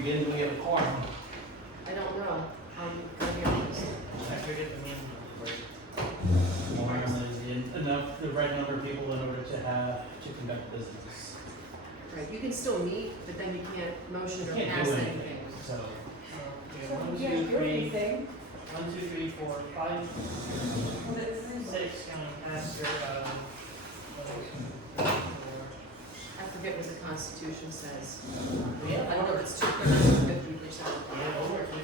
begin, do we have a quorum? I don't know. Gonna be honest. I forget the name of it. Quorum is enough, the right number of people in order to conduct business. Right, you can still meet, but then you can't motion or Can't pass do anything. anything, so. We So have we can't do anything. 1, 2, 3, 4, 5, 6 counting pastor, I forget what the Constitution says. we have I don't know over, if it's 2/3 or 50%. we have over 50.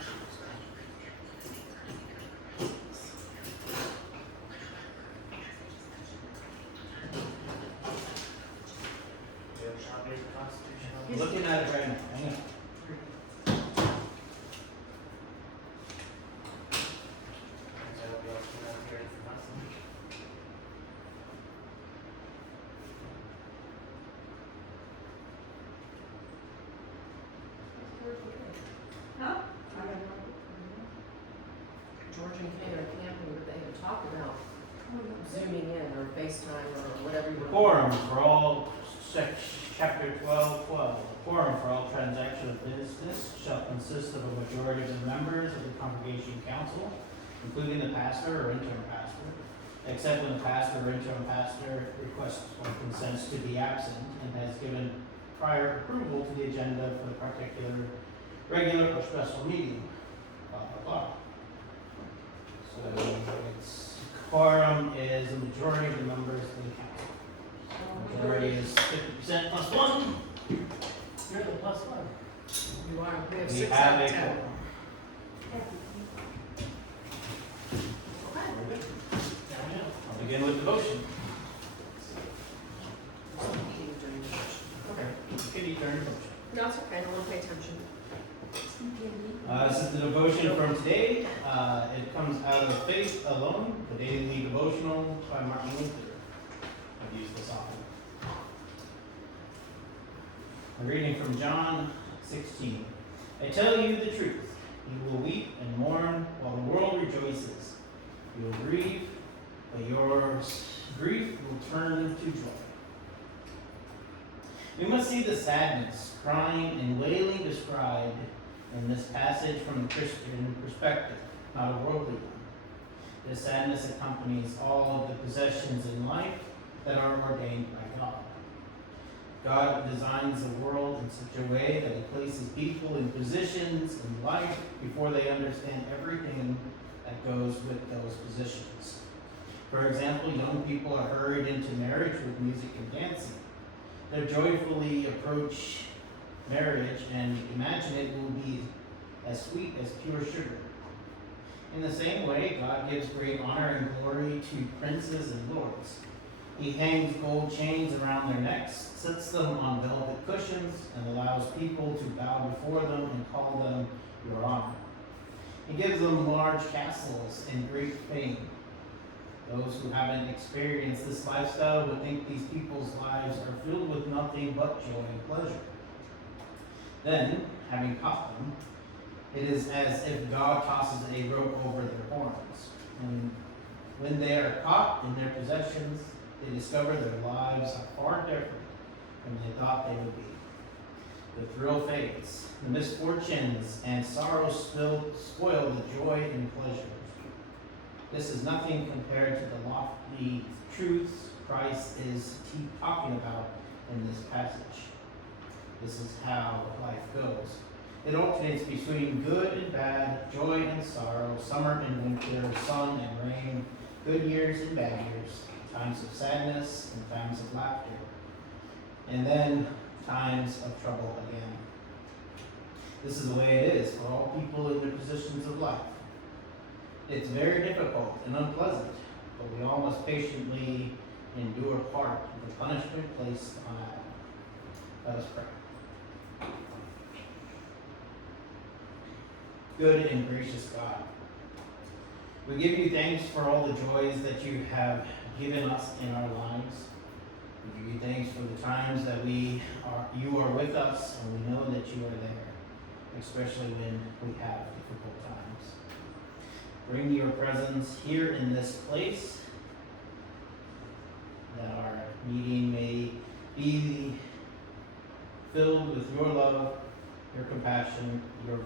We have a copy of the Constitution. I'm looking at it right now, hang on. Everybody else can have here for nothing. Huh? George and Kay are camping, but they have talked about zooming in or FaceTime or whatever you want. Quorum for all, chapter 12:12. Quorum for all transaction of business shall consist of a majority of the members of the congregation council, including the pastor or interim pastor, except when the pastor or interim pastor requests or consents to be absent and has given prior approval to the agenda for the particular regular or special meeting. Blah, blah, blah. So it's, quorum is a majority of the members of the council. Majority is 50% plus one. You're the plus one. You are, we have We 6 have out a of 10. quorum. Okay. Very good. Now we know. I'll begin with devotion. Meeting during the session. Okay. Can you turn devotion? No, it's okay, I don't want to pay attention. This is the devotion from today. It comes out of Faith Alone, the daily devotional by Martin Luther. I've used this often. I'm reading from John 16. I tell you the truth. You will weep and mourn while the world rejoices. You will grieve, but your grief will turn to joy. We must see the sadness, crying, and wailing described in this passage from a Christian perspective, not a worldly one. This sadness accompanies all of the possessions in life that are ordained by God. God designs the world in such a way that He places people in positions in life before they understand everything that goes with those positions. For example, young people are hurried into marriage with music and dancing. They joyfully approach marriage and imagine it will be as sweet as pure sugar. In the same way, God gives great honor and glory to princes and lords. He hangs gold chains around their necks, sits them on velvet cushions, and allows people to bow before them and call them your honor. He gives them large castles and great fame. Those who haven't experienced this lifestyle would think these people's lives are filled with nothing but joy and pleasure. Then, having caught them, it is as if God tosses a rope over their horns. And when they are caught in their possessions, they discover their lives are far different than they thought they would be. The thrill fades. The misfortunes and sorrows spoil the joy and pleasures. This is nothing compared to the lofty truths Christ is talking about in this passage. This is how life goes. It alternates between good and bad, joy and sorrow, summer and winter, sun and rain, good years and bad years, times of sadness and times of laughter, and then times of trouble again. This is the way it is for all people in their positions of life. It's very difficult and unpleasant, but we all must patiently endure part of the punishment placed on Adam. Let us pray. Good and gracious God, we give you thanks for all the joys that you have given us in our lives. We give you thanks for the times that you are with us and we know that you are there, especially when we have difficult times. Bring your presence here in this place, that our meeting may be filled with your love your compassion, your voice.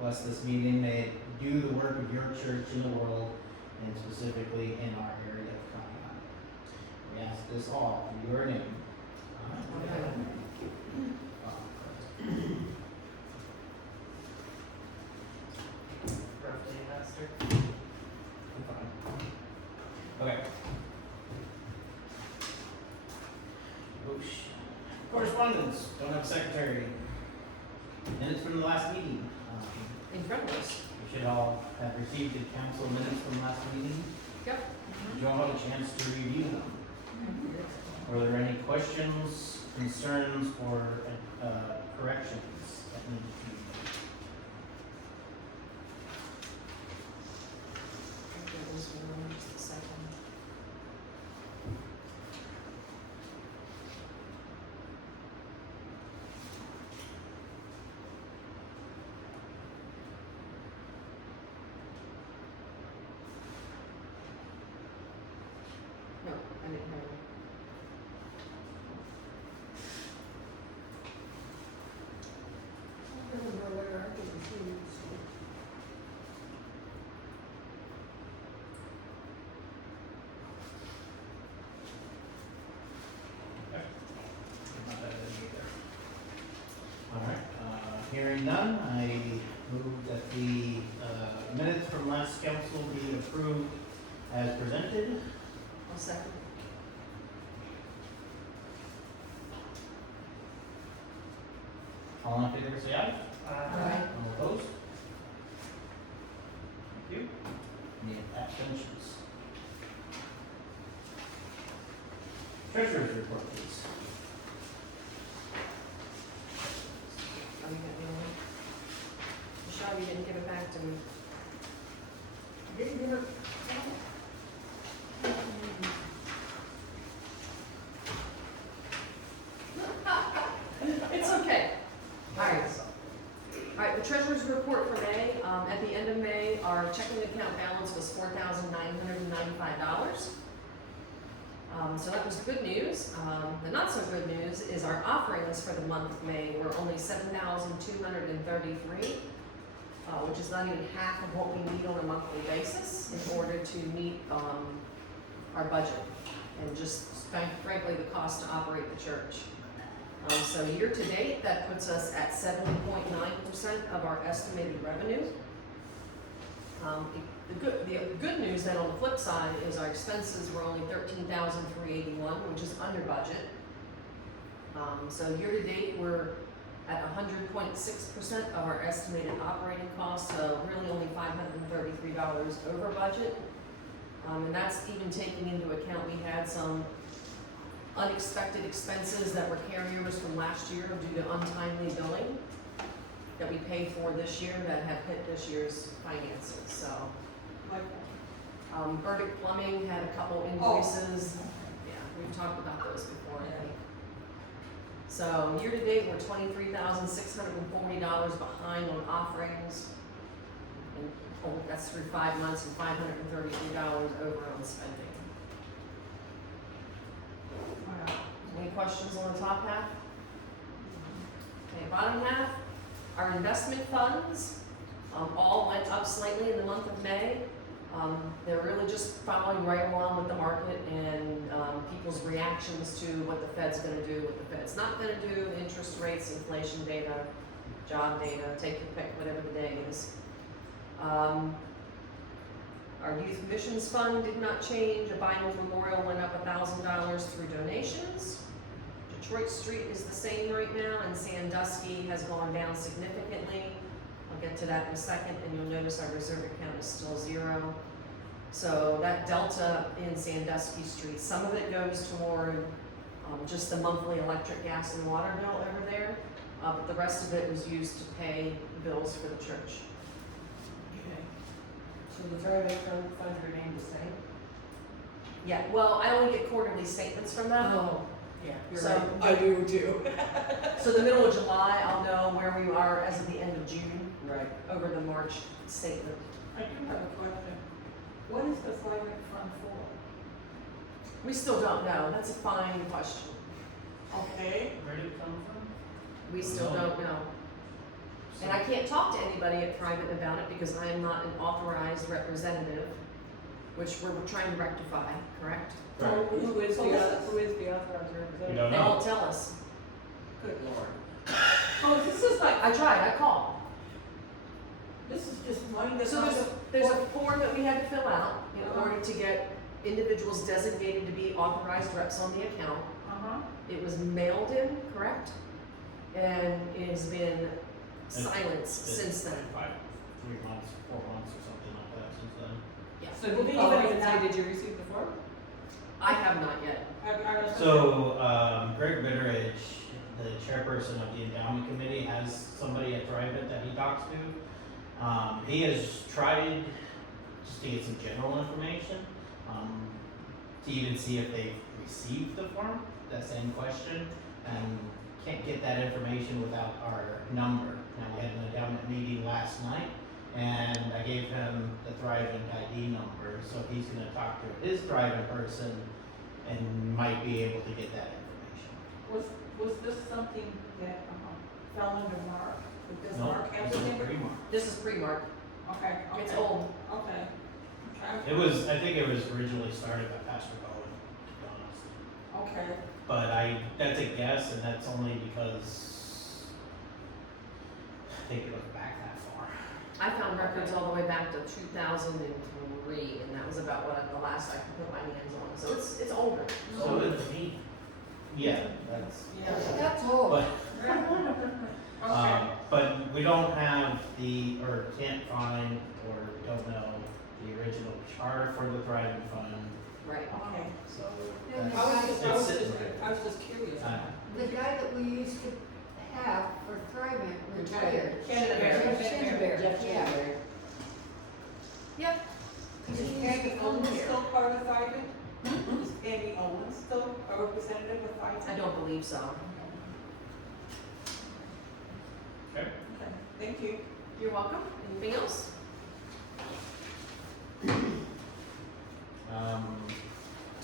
Bless this meeting, may it do the work of your church in the world, and specifically in our area of Conneaut. We ask this all in your name. Amen. Rough day, Pastor. Okay. Oosh. Correspondence, don't have a secretary. Minutes from the last meeting. In front of us. We should all have received the council minutes from last meeting. Yep. Did you all have a chance to review them? Were there any questions, concerns, or corrections that need to be made? That was one, just a second. No, I didn't have it. I don't know where I can see. Not that either. All right, hearing none, I move that the minutes from last council be approved as presented. I'll second. All in favor, say aye. Aye. All opposed? Thank you. Any abstentions? Treasurer's report, please. Oh, you got the other one? Michelle, you didn't give it back to me. Didn't give her. It's okay. Alright. Alright, the treasurer's report for May, at the end of May, our checking account balance was $4,995. So that was good news. The not so good news is our offerings for the month of May were only $7,233, which is not even half of what we need on a monthly basis in order to meet, our budget and just frankly the cost to operate the church. So year to date, that puts us at 7.9% of our estimated revenue. The good news then on the flip side is our expenses were only $13,381, which is under budget. So year to date, we're at 100.6% of our estimated operating costs, so really only $533 over budget. And that's even taking into account we had some unexpected expenses that were carryovers from last year due to untimely billing that we paid for this year that have hit this year's finances, so. Burdick Plumbing had a couple invoices. Yeah, we've talked about those before, I think. So year to date, we're $23,640 behind on offerings. And that's through 5 months and $533 over on spending. Any questions on the top half? Okay, bottom half, our investment funds all went up slightly in the month of May. They're really just following right along with the market and people's reactions to what the Fed's going to do, what the Fed's not going to do, interest rates, inflation data, job data, take your pick, whatever the day is. Our youth missions fund did not change. A Bible Memorial went up $1,000 through donations. Detroit Street is the same right now, and Sandusky has gone down significantly. I'll get to that in a second, and you'll notice our reserve account is still 0. So that delta in Sandusky Street, some of it goes toward just the monthly electric, gas, and water bill over there, but the rest of it was used to pay bills for the church. Okay. So the throwback fund remained the same? Yeah, well, I only get quarterly statements from them. Oh, yeah, you're So- right. I do too. So the middle of July, I'll know where we are as of the end of June Right. over the March statement. I do have a question. What is the throwback fund for? We still don't know. That's a fine question. Okay. Where did it come from? We still No. don't know. And I can't talk to anybody at private about it because I am not an authorized representative, which we're trying to rectify, correct? So who is the authorized We representative? don't They know. won't tell us. Good lord. Oh, this is like, I tried, I called. this is just money that's So not. there's a form that we had to fill out in order to get individuals designated to be authorized reps on the account. It was mailed in, correct? And it has been silenced since then. 3 months, 4 months or something like that since then. So did they even say, did you receive the form? I have not yet. So, Greg Bitteridge, the chairperson of the endowment committee, has somebody at Thrivent that he talks to. He has tried just to get some general information, to even see if they've received the form, that same question, and can't get that information without our number. Now, we had an endowment meeting last night, and I gave him the Thrivent ID number, so he's gonna talk to his Thrivent person and might be able to get that information. Was this something that, fell under Mark? Does No, Mark have this the is number? pre-mark. This is pre-mark. Okay, okay. It's old. Okay. I think it was originally started by Pastor Bowen, to be honest. Okay. But that's a guess, and that's only because I think it goes back that far. I found records all the way back to 2003, and that was about the last I could put my hands on. So it's older. So it's me. Yeah, that's, Yeah. That's old. but, Okay. but we don't have or can't find, or don't know the original charter for the Thriving Fund, Right. Okay. so Yeah, that's, I it's sitting right I was just curious. The guy that we used to have for Thrivent retired. Canterbury. Jeff Canterbury, Jeff yeah. Canterbury. Yep. He Is just Andy used to come Owens here. still part of Thrivent? Is Andy Owens still a representative of Thrivent? I don't believe so. Okay. Okay, thank you. You're welcome. Anything else?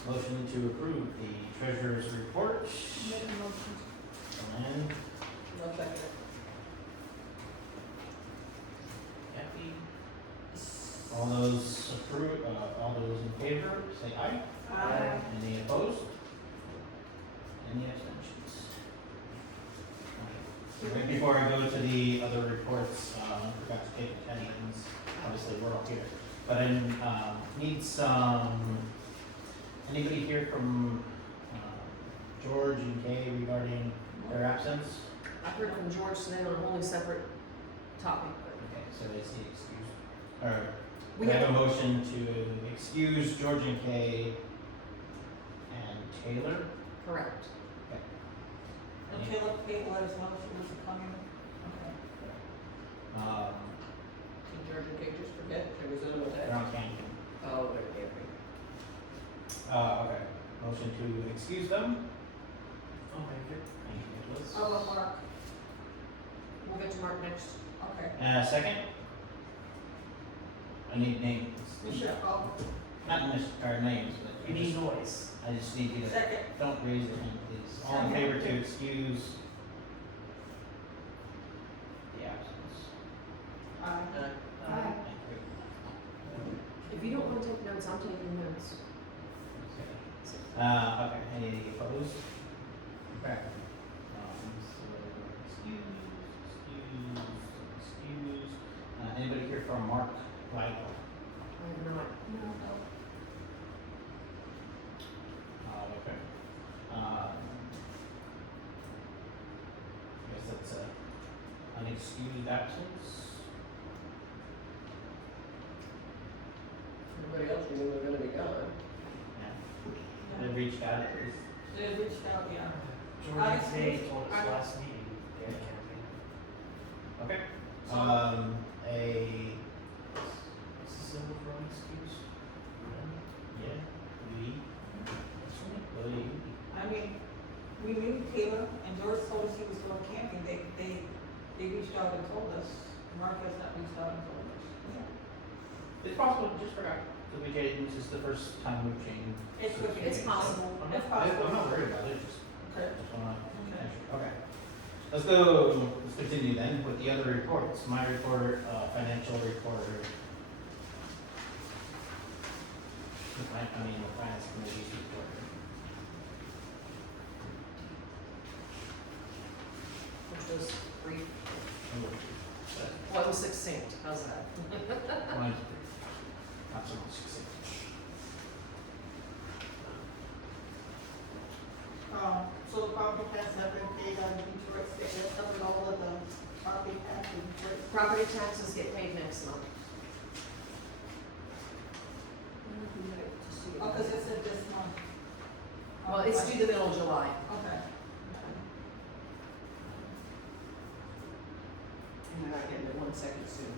Motion to approve the treasurer's report. Make a motion. And No second. Kathy. All those all those in favor, say aye. Aye. Any opposed? Any abstentions? Okay. Right before I go to the other reports, I forgot to take attendance, obviously we're all here. But I need anybody here from George and Kay regarding their absence? I heard from George today on a wholly separate topic. Okay, so they see excused. All right. We We have a have, motion to excuse George and Kay and Taylor. correct. And Caleb, let us know if she was coming. Okay. Did George and Kate just forget there was another They're day? on camping. Oh, they're camping. Okay. Motion to excuse them. I'll make it. Thank you, Nicholas. How about Mark? We'll get to Mark next. Okay. Second. I need names. Michelle, Not names, but You need noise. I just need you to, second. don't raise your hand, please. All in favor to excuse the absence? Aye. Aye. Thank you. If you don't want to take notes, I'm taking notes. Okay, any opposed? Okay. So, excuse. Anybody here from Mark Weigel? I have not. No. Okay. Guess that's a unexcused absence. Everybody else knew they were gonna be gone. Yeah. They reached out at least. They reached out, yeah. George and Kate told us last meeting they had camping. Okay. Is this a for excuse? Yeah, I mean, we knew Caleb and George told us he was going camping. They reached out and told us. Mark has not reached out and told us. It's possible, just forgot. Could be changed, this is the first time we've changed. It could be. It's possible. I'm It's not possible. worried about it, just. Okay. Just wanna okay. Let's continue then with the other reports. My report, financial report. The finance committee's report. Which was brief, But, well, it was succinct, how's that? Mine, not so much succinct. So the property tax have been paid on Detroit State, that's covered all of the property tax in Detroit. Property taxes get paid next month. Oh, cause it said this month. Well, it's due the middle of July. Okay. And they're not getting it 1 second soon.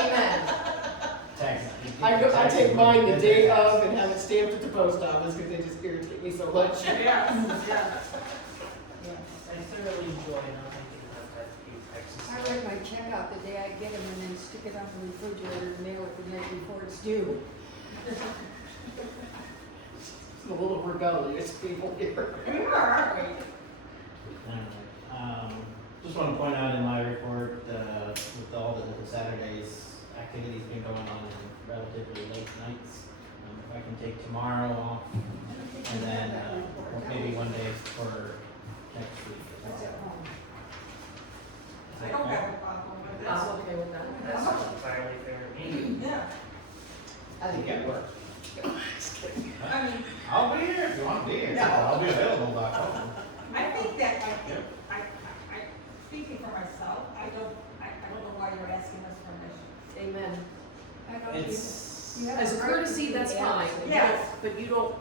Amen. Tax. I take mine the day of and have it stamped at the post office because they just irritate me so much. Yeah. I thoroughly enjoy not making enough to pay taxes. I write my check out the day I get them and then stick it on the refrigerator and mail it the night before it's due. It's a little rebellious people here. We are, aren't we? Just want to point out in my report, with all the Saturdays, activities been going on in relatively late nights. If I can take tomorrow off, and then, maybe one day for next week. That's at home. I don't have a problem with I'm this. okay with that. That's entirely fair to me. Yeah, I think it works. I mean, I'll be here if you want to be here. No. I'll be available back home. I think that, I, speaking for myself, I don't know why you're asking us permission. Amen. I don't It's, you have As a right to courtesy, do that's the fine. opposite. Yes. But you don't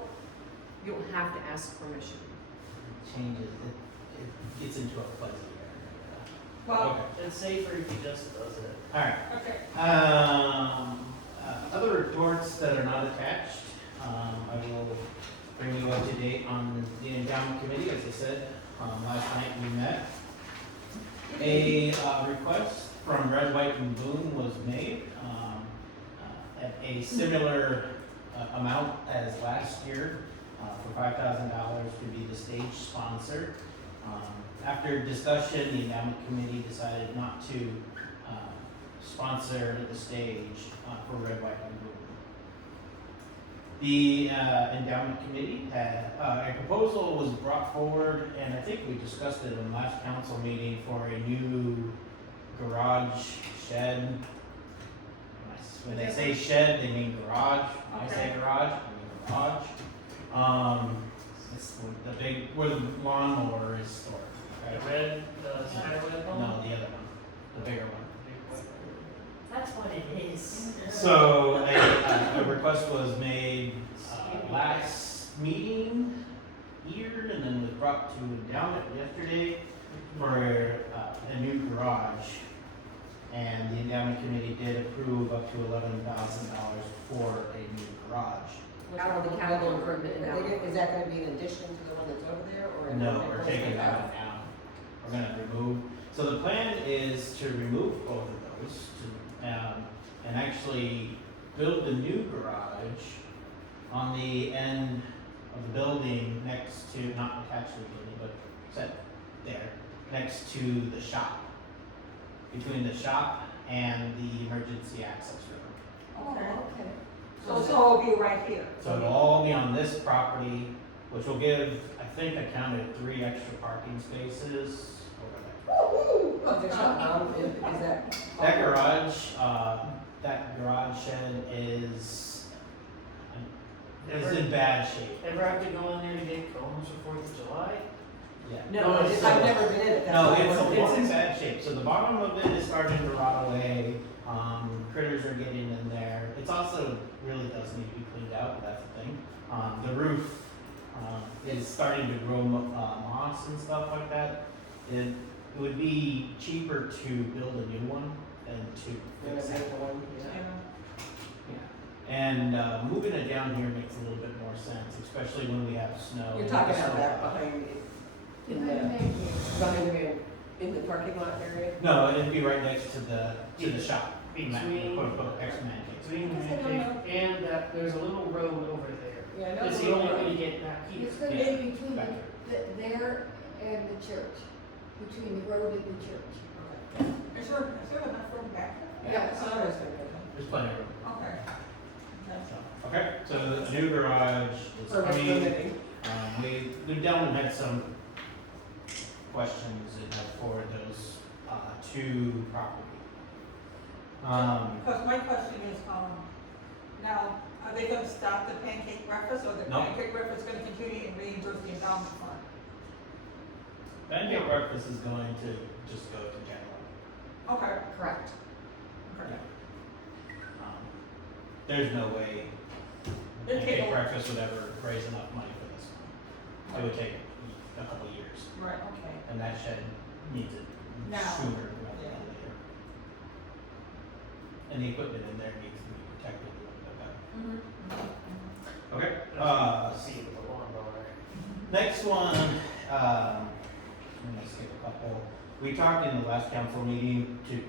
have to ask permission. changes, it gets into a fuzzy area. Well, It's safer if he just does it. Alright. okay, Other reports that are not attached, I will bring you up to date on the endowment committee, as I said, last night we met. A, request from Red, White, and Boone was made, at a similar, amount as last year, for $5,000 to be the stage sponsor. After discussion, the endowment committee decided not to, sponsor the stage, for Red, White, and Blue. The endowment committee had, a proposal was brought forward, and I think we discussed it in the last council meeting for a new garage shed. When they say shed, they mean garage. When I say garage, I mean garage. It's the big, where the lawnmower is stored. The right? red, spider web one? No, the other one, the bigger one. That's what it is. So a request was made last meeting here, and then was brought to endowment yesterday for a new garage. And the endowment committee did approve up to $11,000 for a new garage. Which are the capital improvement endowment. Is that gonna be in addition to the one that's over there, or? No, we're taking that one down. We're gonna remove, so the plan is to remove both of those, and actually build the new garage on the end of the building next to, not attached to the building, but set there, next to the shop. Between the shop and the emergency access room. Oh, Okay. okay. so it'll be right here. So it'll all be on this property, which will give, I think I counted 3 extra parking spaces over there. Oh, there's not, is that? That garage shed is in bad shape. Ever have to go in there to get cones for 4th of July? Yeah. No, I've so- never been in it. That's No, why I wasn't- it's in bad shape, so the bottom of it is starting to rot away, critters are getting in there. It's also, really does need to be cleaned out, that's the thing. The roof, is starting to grow moss and stuff like that. It would be cheaper to build a new one than to fix it. Yeah. And, moving it down here makes a little bit more sense, especially when we have snow. You're talking Snow. about that behind me, in the, behind me, in the parking lot area? No, it'd be right next to the shop. Between- Quote unquote, ex-man cave. Between the man cave and that, there's a little road over there. Yeah, I know It's the the only road. way to get back here. It's gonna Yeah, be between back there and the church, between the road and the church. Is there enough room back there? Yeah. Yes. Oh, there is gonna be. There's plenty of room. Okay. Okay. So, okay, so the new garage is Permit coming. permitting. The gentleman had some questions and I forwarded those, to property. Because my question is, now, are they gonna stop the pancake breakfast, or the No. pancake breakfast gonna continue and reimburse the endowment fund? Pancake breakfast is going to just go to general. Okay. Correct. Okay. There's no way It'd take pancake a- breakfast would ever raise enough money for this. It would take a couple of years, Right, okay. and that shed needs it Now. sooner rather Yeah. than later. And the equipment in there needs to be protected a little bit better. Okay, See with the lawnmower. next one, I'm gonna skip a couple. We talked in the last council meeting to,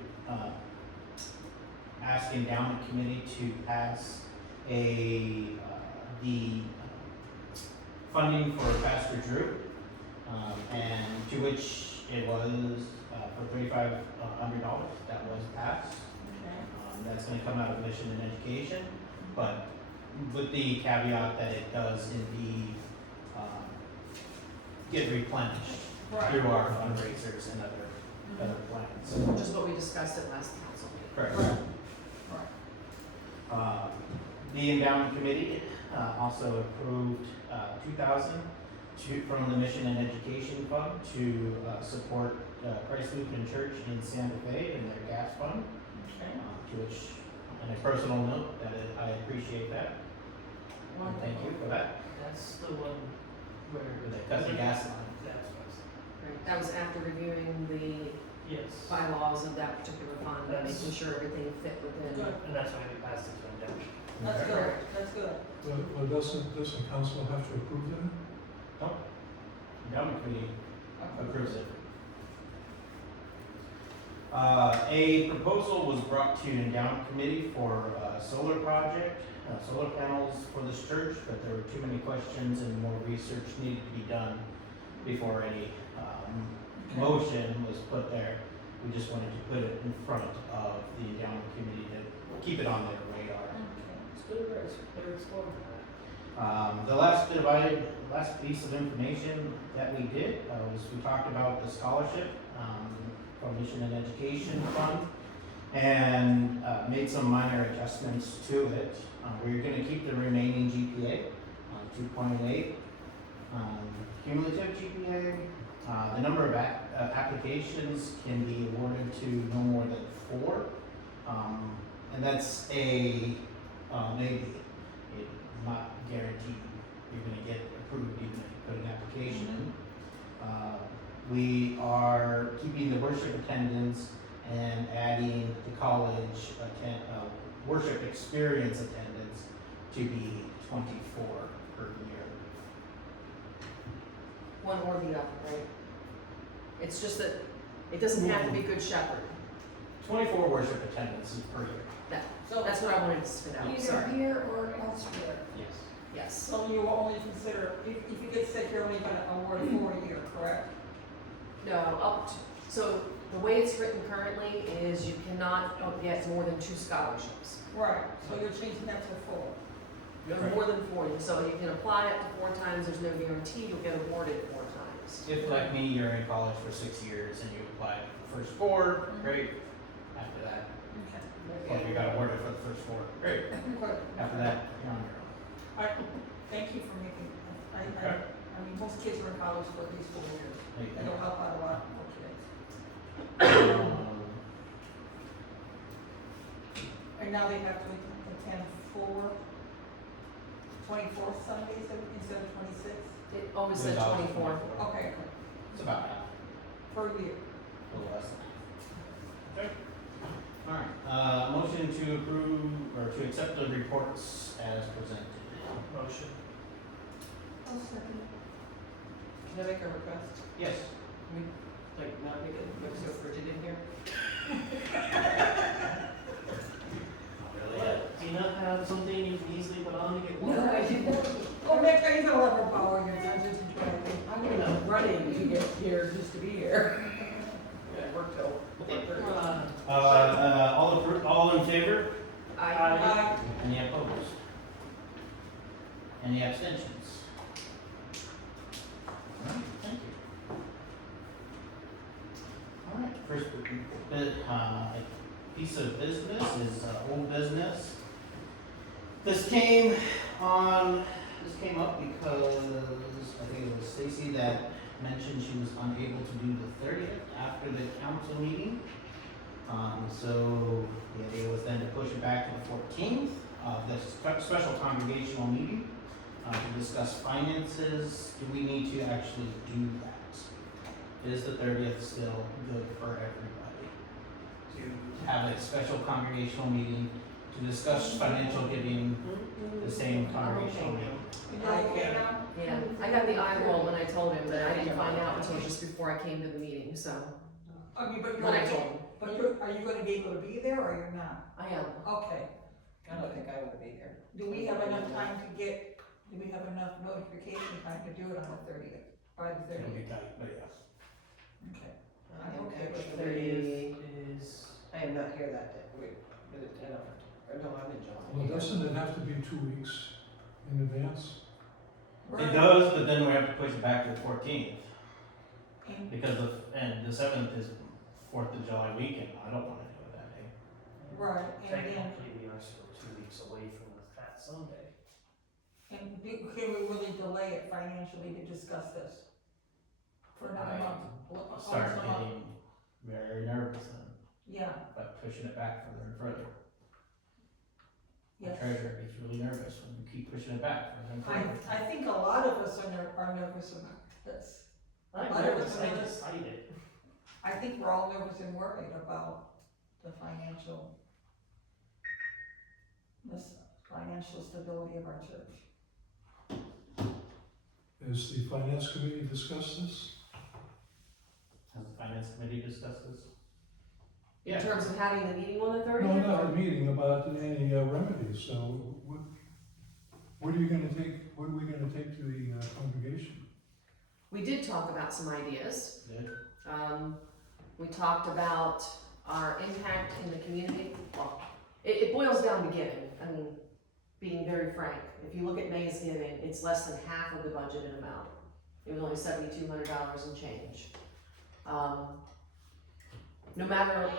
ask endowment committee to pass the funding for Pastor Drew, and to which it was, for $3,500, that was passed. Okay. That's gonna come out of mission and education, but with the caveat that it does indeed, get replenished Right. through our fundraisers and other plans. Which is what we discussed at last council meeting. Correct. Right. The endowment committee, also approved, $2,000 from the mission and education fund to, support, Christ Lutheran Church in Santa Fe and their gas fund. Okay. To which, on a personal note, I appreciate that. And thank you for that. That's the one where. That's the gas line. That's what I said. Right. That was after reviewing the Yes. bylaws of that particular fund, and That's- making sure everything fit within. Good. And that's why we passed it to endowment. That's Okay. good, that's good. Well, doesn't council have to approve that? Endowment committee approves it. A proposal was brought to endowment committee for a solar project, solar panels for this church, but there were too many questions and more research needed to be done before any, motion was put there. We just wanted to put it in front of the endowment committee to keep it on their radar. It's good, they're exploring that. The last piece of information that we did, was we talked about the scholarship, from Mission and Education Fund, and, made some minor adjustments to it. We're gonna keep the remaining GPA, 2.8, cumulative GPA. The number of applications can be awarded to no more than 4, and that's maybe. It's not guaranteed you're gonna get approved even if you put an application in. We are keeping the worship attendance and adding the college worship experience attendance to be 24 per year. One or the other, right? It's just that it doesn't have to be Good Shepherd. 24 worship attendances per year. So, That's what I wanted to spit out, Either sorry. here or elsewhere. Yes. Yes. so you will only consider, if you get sick, you're only gonna award 4 a year, correct? No, so the way it's written currently is you cannot get more than 2 scholarships. Right, so you're changing that to 4. Or more than 4, so you can apply up to 4 times, there's no guarantee you'll get awarded 4 times. If like me, you're in college for 6 years and you applied for the first 4, great. After that, well, you got awarded for the first 4, great. Good. After that, you're on your own. Thank you for making, I mean, most kids are in college for at least 4 years. There you go. It'll help out a lot more kids. And now they have to attend 24 Sundays instead of 26? It always It said was always 24. Okay, good. It's about half, Per year. a little less than half. Okay. Alright, motion to approve, or to accept the reports as presented. Motion. I'll second. Can I make a request? Yes. Like, not make it look so frigid in here? Do you not have something you can easily put on to get warm? No, I did not. Oh, Nick, he's gonna let her borrow your attention. here just to be here. Yeah, I worked till 1:30. All in favor? I, Any opposed? Any abstentions? Alright, thank you. Alright, first piece of business is old business. This came up because I think it was Stacy that mentioned she was unable to do the 30th after the council meeting. So the idea was then to push it back to the 14th, the special congregational meeting, to discuss finances. Do we need to actually do that? Is the 30th still good for everybody? To have a special congregational meeting to discuss financial giving, the same congregational meeting? yeah, I got the eye roll when I told him, but I didn't find out until just before I came to the meeting, so, I mean, but when I told him, are you gonna be able to be there or you're not? I am. Okay. I don't think I would be there. Do we have enough time to get, do we have enough notification time to do it on the 30th, by the 30th? tight, but yes. Okay. I I'm am okay with actually, Is, I am not here that day. Wait, I don't, or no, I'm in July. Well, doesn't it have to be 2 weeks in advance? It does, but then we have to push it back to the 14th, And because the 7th is 4th of July weekend. I don't wanna do it that day. Right, and then, technically, we are still 2 weeks away from the Fat Sunday. can we really delay it financially to discuss this? For another month? Almost Start a month. getting very nervous and Yeah, by pushing it back further and further. The yes. treasurer gets really nervous when you keep pushing it back further and further. I think a lot of us are nervous about this. I'm I nervous, was I nervous. decided. I think we're all nervous and worried about the financial stability of our church. Has the finance committee discussed this? Has the finance committee discussed this? In terms of having the meeting on the 30th? No, not a meeting about any remedies, so what are we gonna take to the congregation? We did talk about some ideas. Good. We talked about our impact in the community. Well, it boils down to giving. I mean, being very frank, if you look at May's giving, it's less than half of the budgeted amount. It was only $7,200 and change. No matter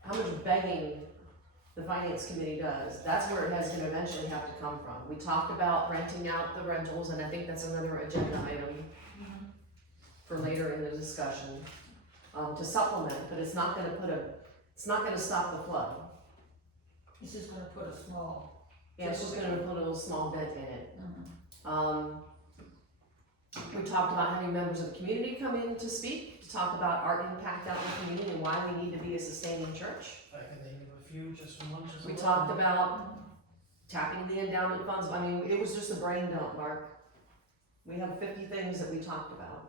how much begging the finance committee does, that's where it has to eventually have to come from. We talked about renting out the rentals, and I think that's another agenda item for later in the discussion, to supplement, but it's not gonna stop the flow. This is gonna put a small. Yeah, it's just gonna put a little small dent in it. We talked about having members of the community come in to speak, to talk about our impact out in the community and why we need to be a sustaining church. If I can think of a few, just from lunches. We alone. talked about tapping the endowment funds. I mean, it was just a brain dump, Mark. We have 50 things that we talked about.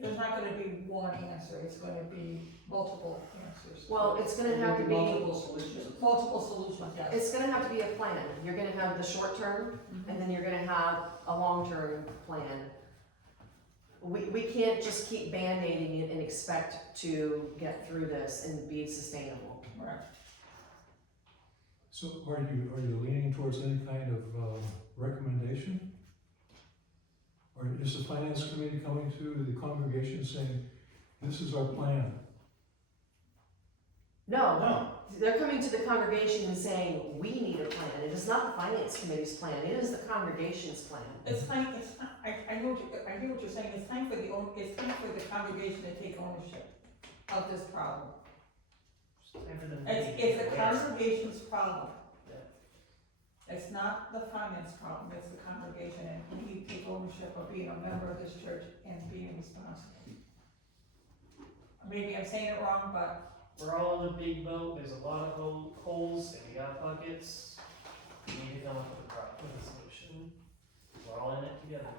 There's not gonna be one answer, it's gonna be multiple answers. Well, it's gonna have to be, Multiple solutions. Multiple solutions, yes. it's gonna have to be a plan. You're gonna have the short term, and then you're gonna have a long-term plan. We can't just keep band-aiding it and expect to get through this and be sustainable. Right. So are you leaning towards any kind of recommendation? Or is the finance committee coming to the congregation saying, this is our plan? No, No, they're coming to the congregation and saying, we need a plan. It is not the finance committee's plan, it is the congregation's plan. It's time, I hear what you're saying, it's time for the congregation to take ownership of this problem. Time for them to It's be the aware. congregation's problem. Yeah. It's not the finance problem, it's the congregation, and we need to take ownership of being a member of this church and being responsible. Maybe I'm saying it wrong, but We're all in a big boat, there's a lot of holes, and we got buckets. We need to come up with a solution. We're all in it together.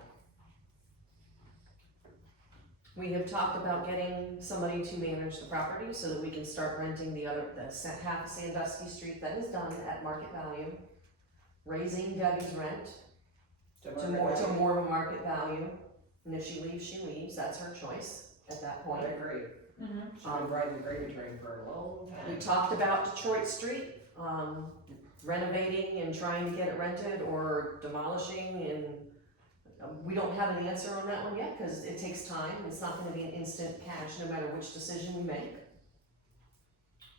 We have talked about getting somebody to manage the property so that we can start renting the half of Sandusky Street that is done at market value. Raising Debbie's rent to more of a market value. And if she leaves, that's her choice at that point. I agree. She's been riding the gravy train for a long We time. talked about Detroit Street, renovating and trying to get it rented or demolishing, and we don't have an answer on that one yet, cause it takes time, it's not gonna be an instant cash, no matter which decision we make.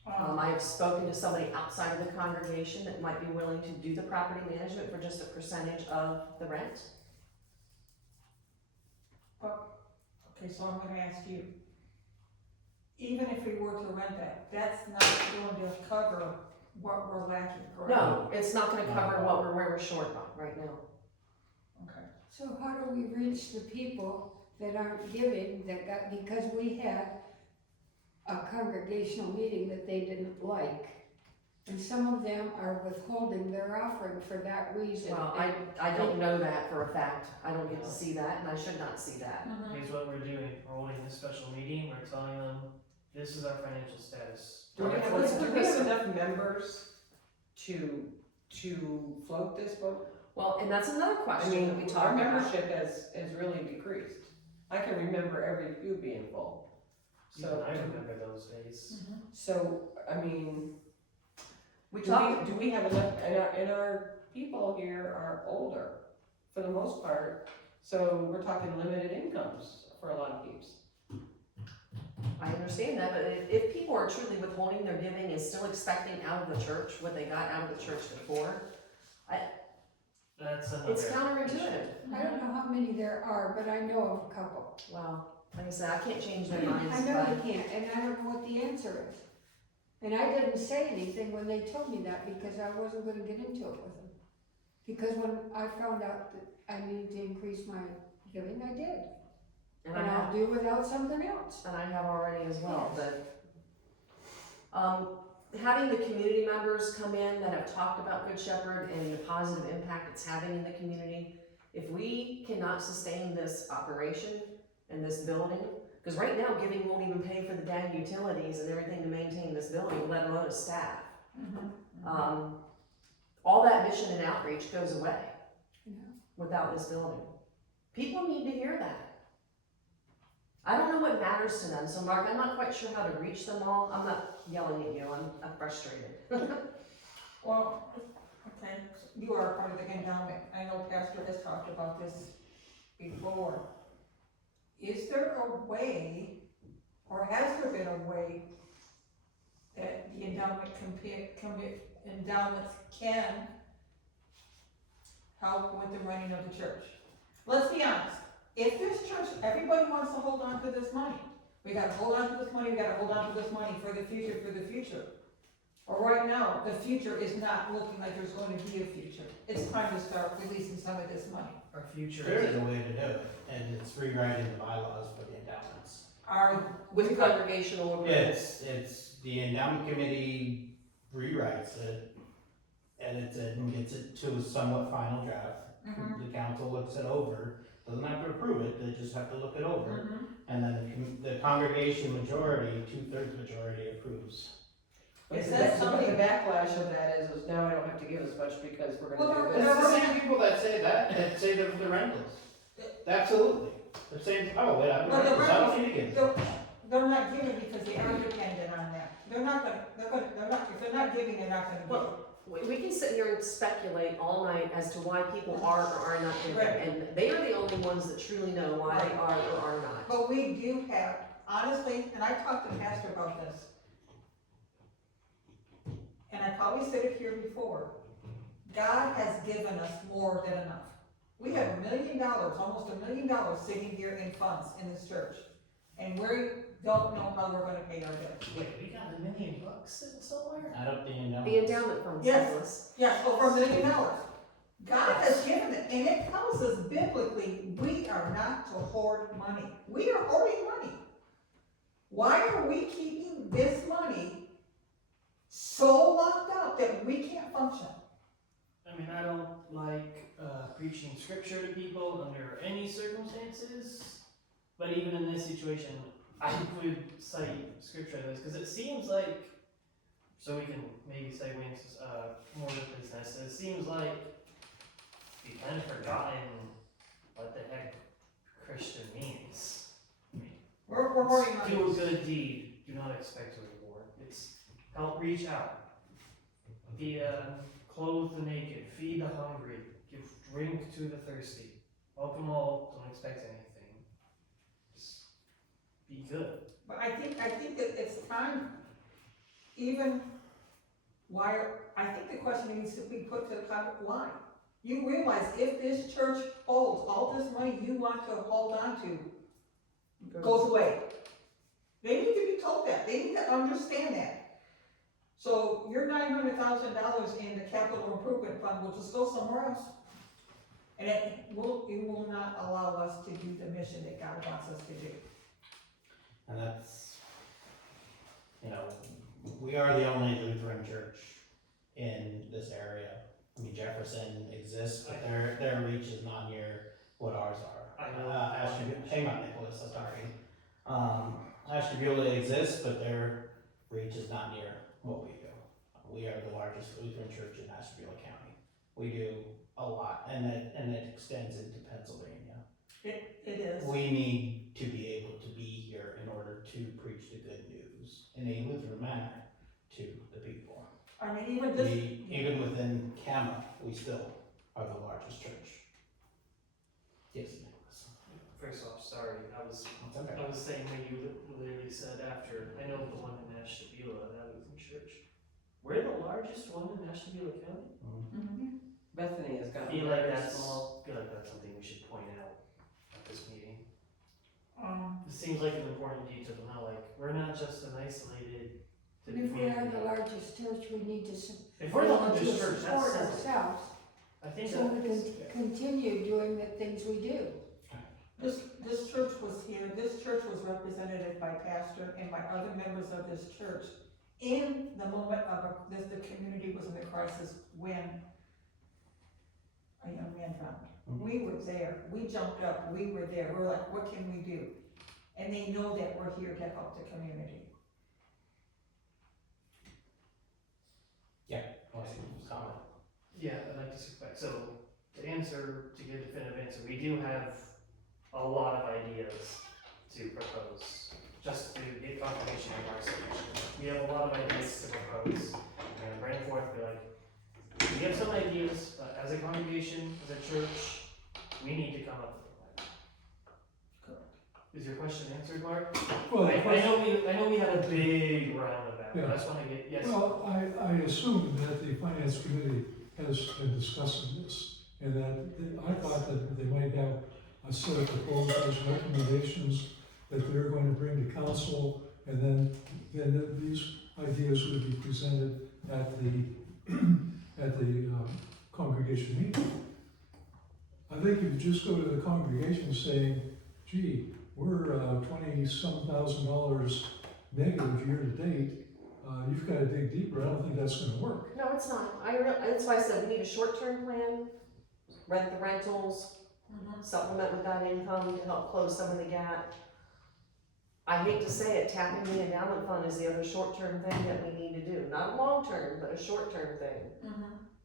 I have spoken to somebody outside of the congregation that might be willing to do the property management for just a percentage of the rent. Okay, so I'm gonna ask you, even if we were to rent that, that's not going to cover what we're lacking, correct? No, it's not gonna cover where we're short on right now. Okay. So how do we reach the people that aren't giving, that got, because we had a congregational meeting that they didn't like, and some of them are withholding their offering for that reason. Well, I don't know that for a fact, I don't get to see that, and I should not see that. Here's what we're doing, we're holding this special meeting, we're telling them, this is our financial status. Do we Let's have, do do we this. have enough members to float this boat? Well, and that's another I question that we mean, talked our about. membership has really decreased. I can remember every pew being full. Even So, I remember those days. so, I mean, We do talked, we have enough, and our people here are older, for the most part, so we're talking limited incomes for a lot of peeps. I understand that, but if people are truly withholding their giving and still expecting out of the church what they got out of the church before, That's another. it's counterintuitive. I don't know how many there are, but I know of a couple. Well, like I said, I can't change their minds, I know you but can't, and I don't know what the answer is. And I didn't say anything when they told me that, because I wasn't gonna get into it with them. Because when I found out that I needed to increase my giving, I did. and And I'll do without something else. I have already as well, but, having the community members come in that have talked about Good Shepherd and the positive impact it's having in the community, if we cannot sustain this operation and this building, because right now giving won't even pay for the dang utilities and everything to maintain this building, let alone a staff. All that mission and outreach goes away without this building. People need to hear that. I don't know what matters to them, so Mark, I'm not quite sure how to reach them all. I'm not yelling at you, I'm frustrated. Well, okay, you are part of the endowment, I know Pastor has talked about this before. Is there a way, or has there been a way, that the endowments can help with the running of the church? Let's be honest, if this church, everybody wants to hold on to this money. We gotta hold on to this money, we gotta hold on to this money for the future. But right now, the future is not looking like there's going to be a future. It's time to start releasing some of this money. Our future There is is a way to do it, and it's rewriting the bylaws for the endowments. With congregational agreements. It's the endowment committee rewrites it, edits it, and gets it to a somewhat final draft. The council looks it over, doesn't have to approve it, they just have to look it over. And then the congregation majority, 2/3 majority approves. Is But that the something- backlash of that is now I don't have to give as much because we're Well, gonna do It's this. the same people that say that say they're the rentals. Absolutely. They're saying, oh, wait, I'm Well, the rentals, I don't need to get it. They're not giving because they are dependent on that. They're not, if they're not giving, they're not gonna give. Well, we can sit here and speculate all night as to why people are or are not giving, Right. and they are the only ones that truly know why they are or are not. But we do have, honestly, and I talked to Pastor about this, and I probably said it here before, God has given us more than enough. We have $1 million, almost $1 million sitting here in funds in this church, and we don't know how we're gonna pay our bills. Wait, we got $1 million sitting somewhere? Add up the endowments. The endowment fund, Yes. Douglas. Yes, over $1 million. God has given it, and it tells us biblically, we are not to hoard money. We are hoarding money. Why are we keeping this money so locked up that we can't function? I mean, I don't like preaching scripture to people under any circumstances, but even in this situation, I would cite scripture to this because it seems like, so we can maybe segue into more of the business. It seems like we kind of forgotten what the heck Christian means. I mean, We're hoarding do a money. good deed, do not expect a reward. It's help reach out. Clothe the naked, feed the hungry, give drink to the thirsty. Welcome all, don't expect anything. Just be good. But I think that it's time, even I think the question needs to be put to the public, why? You realize if this church holds all this money you want to hold on to goes away. They need to be told that, they need to understand that. So your $900,000 in the capital improvement fund will just go somewhere else. And it will not allow us to do the mission that God wants us to do. And that's, we are the only Lutheran church in this area. I mean, Jefferson exists, but their reach is not near what ours are. I know. Hang on, Nicholas, I'm sorry. Ashtabula exists, but their reach is not near what we do. We are the largest Lutheran church in Ashtabula County. We do a lot, and it extends into Pennsylvania. It is. We need to be able to be here in order to preach the good news in a Lutheran manner to the people. I mean, even this. Even within CAMA, we still are the largest church. Yes, Nicholas. First off, sorry, I was Okay. saying when you literally said after, I know the one in Ashtabula, that Lutheran church. We're the largest one in Ashtabula County? Mhm. Bethany has I gotten feel like very that's small. something we should point out at this meeting. Um, It seems like an important detail to know, like, we're not just an isolated. And if we are the largest church, we need to If we're the largest church, support that's simple. ourselves, I think so we that's, can continue doing the things we do. This church was here, this church was represented by pastor and by other members of this church in the moment of the community was in a crisis when a young man drowned. We were there, we jumped up, we were there, we were like, what can we do? And they know that we're here to help the community. Comment. yeah, I'd like to circle back. So, to give a definitive answer, we do have a lot of ideas to propose, just to get confirmation of our solution. We have a lot of ideas to propose. We're gonna bring forth, be like, we have some ideas, but as a congregation, as a church, we need to come up with a plan. Correct. Is your question answered, Mark? Well, I know we had a big roundabout, but Yeah. I just wanna get, yes. Well, I assume that the finance committee has been discussing this, and that I thought that they might have a set of proposals, recommendations that they're going to bring to council, and then these ideas would be presented at the congregation meeting. I think if you just go to the congregation saying, gee, we're $20-some thousand negative year to date, you've got to dig deeper. I don't think that's going to work. No, it's not. That's why I said we need a short-term plan, rent the rentals, supplement with that income to help close some of the gap. I hate to say it, tapping the endowment fund is the other short-term thing that we need to do. Not long-term, but a short-term thing.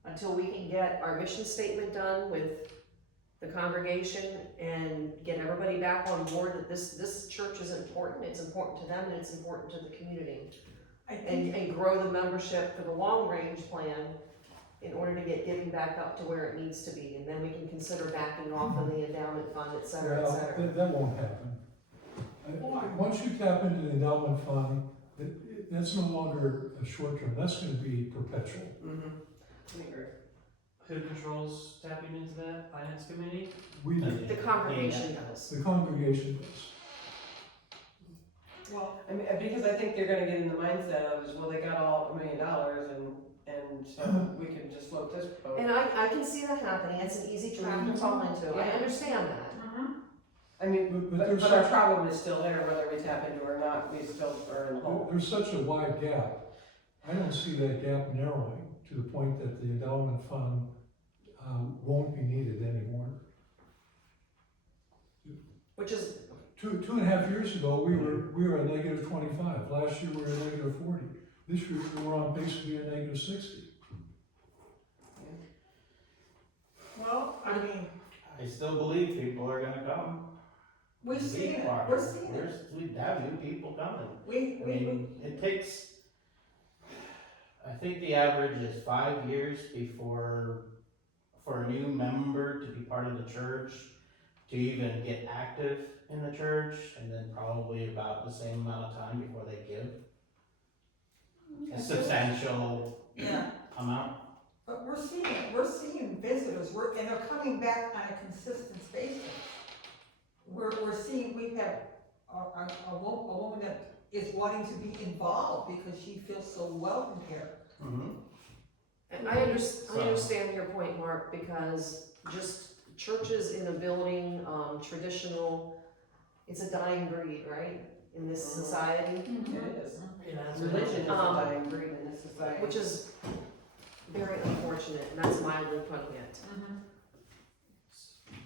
Until we can get our mission statement done with the congregation and get everybody back on board that this church is important, it's important to them and it's important to the community. I think, And grow the membership for the long-range plan in order to get giving back up to where it needs to be. And then we can consider backing off of the endowment fund, et cetera, et Well, cetera. that won't happen. Once you tap into the endowment fund, that's no longer a short term, that's going to be perpetual. I agree. Who controls tapping into that? Finance committee? We do. The congregation does. The congregation does. well, I mean, because I think they're gonna get in the mindset of, is, well, they got all $1 million and so we can just float this boat. And I can see that happening, it's an easy trap to fall into, I understand that. I mean, But but there's our such- problem is still there, whether we tap into it or not, we still are in the hole. There's such a wide gap. I don't see that gap narrowing to the point that the endowment fund won't be needed anymore. Which is, Two and a half years ago, we were at negative 25. Last year, we were at negative 40. This year, we're on pace to be at negative 60. well, I mean, I still believe people are gonna come. We're seeing it, part. we're seeing it. We have new people coming. I We, mean, it takes, I think the average is 5 years before, for a new member to be part of the church, to even get active in the church, and then probably about the same amount of time before they give a substantial yeah, amount. but we're seeing visitors, and they're coming back on a consistent basis. We're seeing, we have a woman that is wanting to be involved because she feels so welcome here. Mm-hmm. And I understand your point, Mark, because just churches in a building, traditional, it's a dying breed, right, in this society, It is. Yeah, that's Religion is a Um, dying breed in this society. which is very unfortunate, and that's mildly putting it.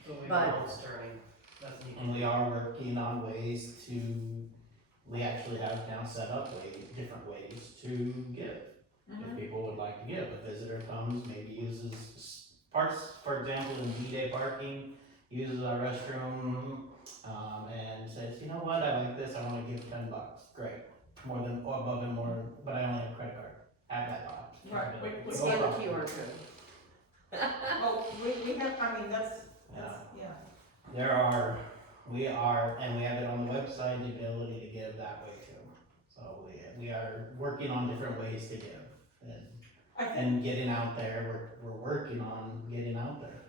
So we But- are stirring. That's neat. And we are working on ways to, we actually have now set up different ways to give. If people would like to give, a visitor comes, maybe uses parks, for example, in D-Day parking, uses our restroom, and says, you know what, I like this, I wanna give $10, great. More than, or above and more, but I only have a credit card, have that box. Right, we- Let's No get the problem. QR code. Oh, we have, I mean, that's, yeah. There are, we have it on the website, the ability to give that way too. So we are working on different ways to give, I think, and getting out there, we're working on getting out there.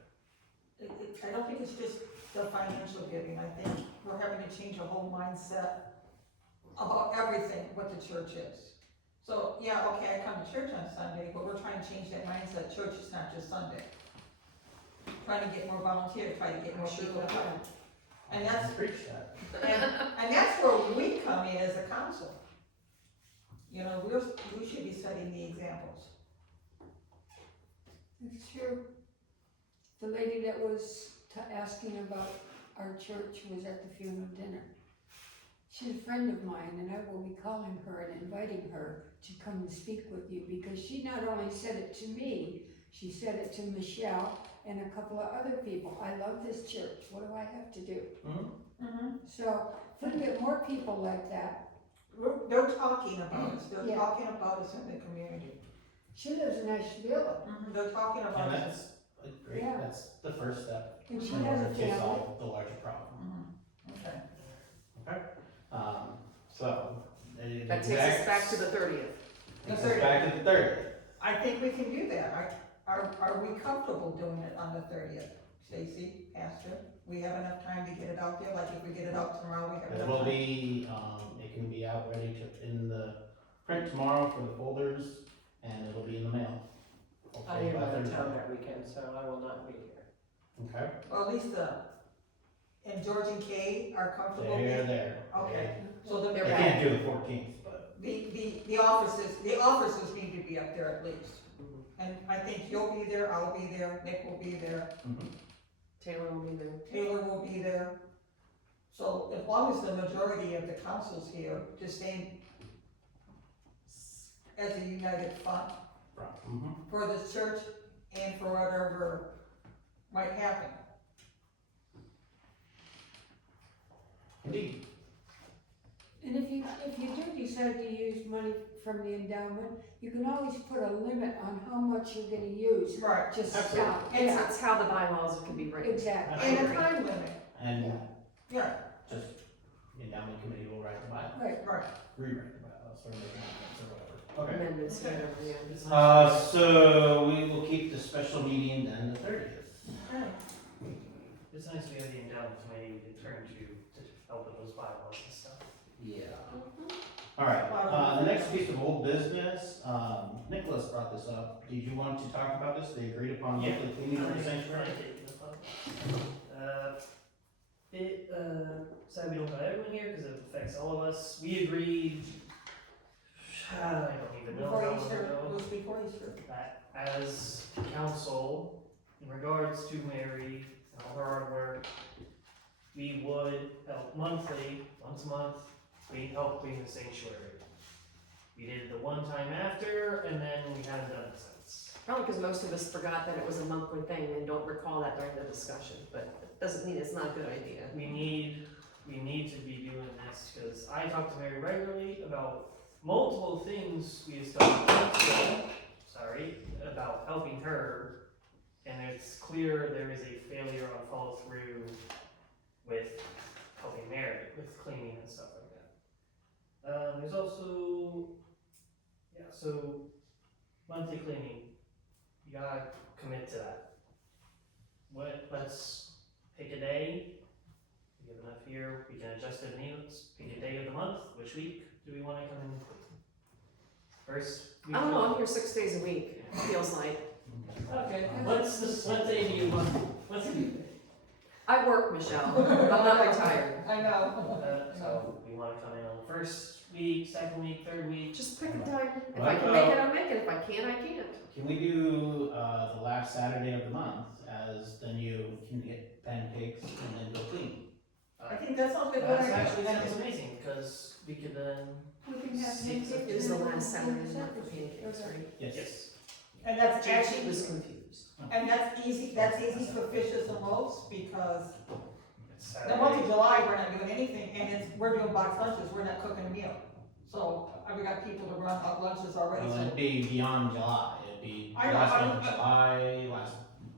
I don't think it's just the financial giving, I think we're having to change a whole mindset about everything, what the church is. So, yeah, okay, I come to church on Sunday, but we're trying to change that mindset, church is not just Sunday. Trying to get more volunteers, trying to get more people to come. And that's, Preach that. and that's where we come in as a council. You know, we should be setting the examples. It's true. The lady that was asking about our church was at the funeral dinner. She's a friend of mine, and I will be calling her and inviting her to come and speak with you, because she not only said it to me, she said it to Michelle and a couple of other people. I love this church, what do I have to do? So, if we get more people like that. They're talking about us, they're Yeah. talking about us in the community. She lives in Asheville, They're talking about And us. that's great, Yeah. that's the first step and she in has order a to family. solve the larger problem. Okay. So. That takes us back to the 30th. Takes us back to the 30th. I think we can do that. Are we comfortable doing it on the 30th? Stacy, Pastor, we have enough time to get it out there, like if we get it out tomorrow, we have It enough will time? be, it can be out ready to, in the print tomorrow for the folders, and it'll be in the mail. I hopefully am by out of Thursday. town that weekend, so I will not be here. Okay, Or at least and George and Kay are comfortable? they're there. Okay. So They They're back. can't do the 14th, but the officers need to be up there at least. And I think you'll be there, I'll be there, Nick will be there, Taylor will be there. Taylor will be there. So as long as the majority of the council's here to stand as a united front for the church and for whatever might happen. indeed. And if you do decide to use money from the endowment, you can always put a limit on how much you're gonna use. Right. Just Absolutely. stop. It's how the bylaws can be written. Exactly. And a time limit, And yeah, just, the endowment committee will write the bylaw, right. rewrite the bylaws, or make amendments or whatever. Okay. Amendments, Okay. whatever, yeah. It's nice. So we will keep the special meeting then the 30th. Okay. It's nice we have the endowment committee to turn to help with those bylaws and stuff. Yeah. Alright, the next piece of old business, Nicholas brought this up. Did you want to talk about this? They agreed upon Yeah. monthly cleaning of the sanctuary? Sad we don't got everyone here because it affects all of us. We agreed, I don't even know how Before long Easter, ago, it was before Easter. that as council, in regards to Mary and all her hard work, we would help monthly, once a month, we help clean the sanctuary. We did it the one time after, and then we haven't done it since. Probably because most of us forgot that it was a monthly thing and don't recall that during the discussion, but it doesn't mean it's not a good idea. We need we need to be doing this, because I talk to Mary regularly about multiple things we discussed, about helping her, and it's clear there is a failure on follow through with helping Mary with cleaning and stuff like that. There's also, so monthly cleaning, you gotta commit to that. Let's pick a day. We have enough here, we can adjust it needs, pick a day of the month, which week do we wanna come in? First week? I don't know, I'm here 6 days a week, feels like. Okay, let's day do you want, what's the day? I work, Michelle, I'm not retired. I know. So we wanna come in on the first week, second week, third week? Just pick a time. If What I can make it, about- I'll make it. If I can't, I can't. Can we do, the last Saturday of the month, as then you can get pancakes and then go clean? I think that sounds good. That's actually, that is amazing, because we could then, We can have Six. pancakes. It is the and last Saturday of the month for everything. pancakes, right? Yes. And that's JG actually, was confused. and that's easy for fishes and loaves, because it's the month of Saturday. July, we're not doing anything, and we're doing box lunches, we're not cooking a meal. So, we got people to run out lunches already, Well, so it'd be beyond July, it'd be I know, last I month of know. July, last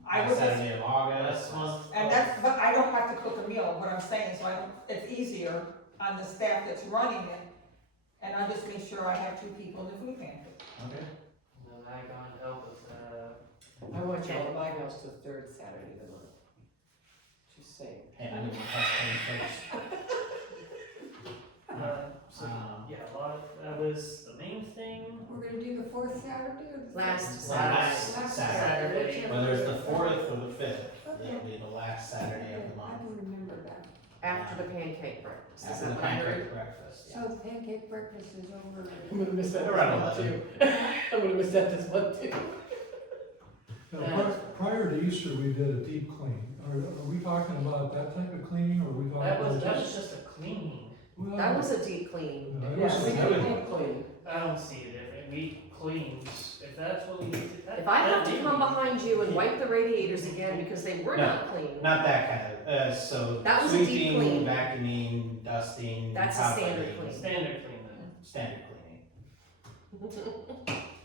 I would just, Saturday of August. Last month. and that's, but I don't have to cook a meal, what I'm saying, so it's easier on the staff that's running it, and I just make sure I have 2 people in the food pantry. Okay. No, I can't help with that. I want you all to my house the third Saturday of the month. Just saying. Hey, I need my custom first. So, yeah, a lot of, that was the main thing. We're gonna do the fourth Saturday or the? Last Last Last Saturday. whichever. Whether it's the 4th or the 5th, Okay. it'll be the last Saturday of the I month. don't remember that. After the pancake breakfast. Is After that the what I heard? pancake breakfast, yeah. So the pancake breakfast is over. I'm gonna miss that this Around month 11. too. I'm gonna miss that this month too. Now, prior to Easter, we did a deep clean. Are we talking about that type of cleaning, or are we talking That about was just a cleaning. Well, That was a deep clean. no, it Yeah, was- we that did would- deep clean. I don't see it different, we cleans, if that's what we need to. If I have to that come may be- behind you and wipe the radiators again because they were No. not clean, Not that kind of, so That was a deep sweeping, clean. vacuuming, dusting, That's a top standard cleaning, clean. Standard clean then. Standard cleaning.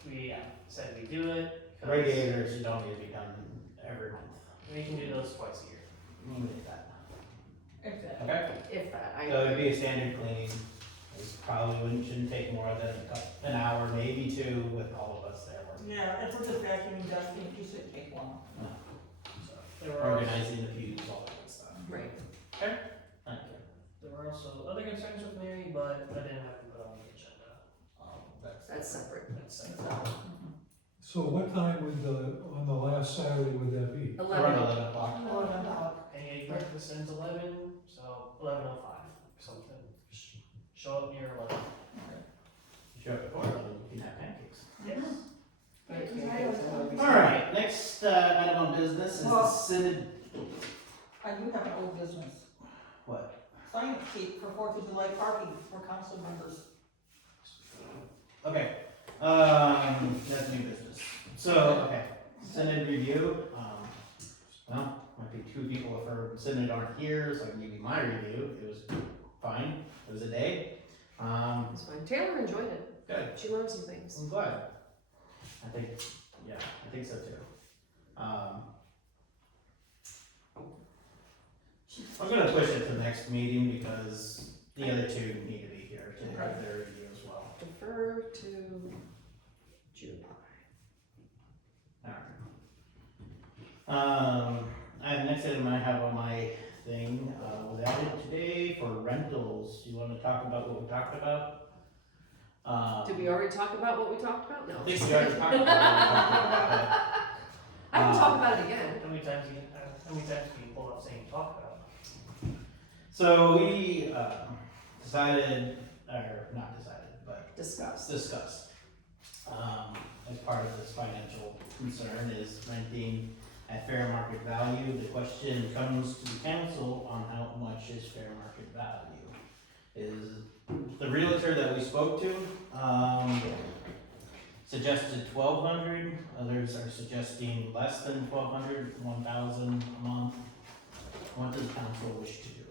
We said we do it. 'cause Radiators, you don't need to be done every month. We can do those twice a year. We can do that. Exactly. Okay? if that, So it'd be a standard cleaning. It probably shouldn't take more than an hour, maybe 2, with all of us there working. Yeah, if we're just vacuuming, dusting, you shouldn't take long. So there were also, Organizing the pews, all that good stuff. right. Thank you. there were also other concerns with Mary, but I didn't have to put on the agenda. That's separate. That's So what time would on the last Saturday would that be? Around 11. 11 o'clock. pancake breakfast ends 11, so 11:05 something. Show up near 11. Show up before 11, you can have pancakes. Yes. Alright, next item on business is the Well- Synod. I do have an old business. What? Sign sheet for 4th of July parking for council members. Okay, that's new business. So, okay, Synod review, well, might be 2 people from Synod aren't here, so I can give you my review. It was fine, it was a day. It's fine. Taylor enjoyed it. Good. She learned some things. I'm glad. I think, yeah, I think so too. I'm gonna push it to the next meeting because the other 2 need to be here to have their review as well. Defer to July. Next item I have on my thing, was added today for rentals. You wanna talk about what we talked about? Did we already talk about what we talked about? No. I think we already talked about what we talked about, I can talk about it again. How many times can you pull up saying talk about? so we, decided, or not decided, but Discuss. discussed, as part of this financial concern is renting at fair market value. The question comes to the council on how much is fair market value. Is the realtor that we spoke to, suggested 1,200, others are suggesting less than 1,200, 1,000 a month. What does the council wish to do?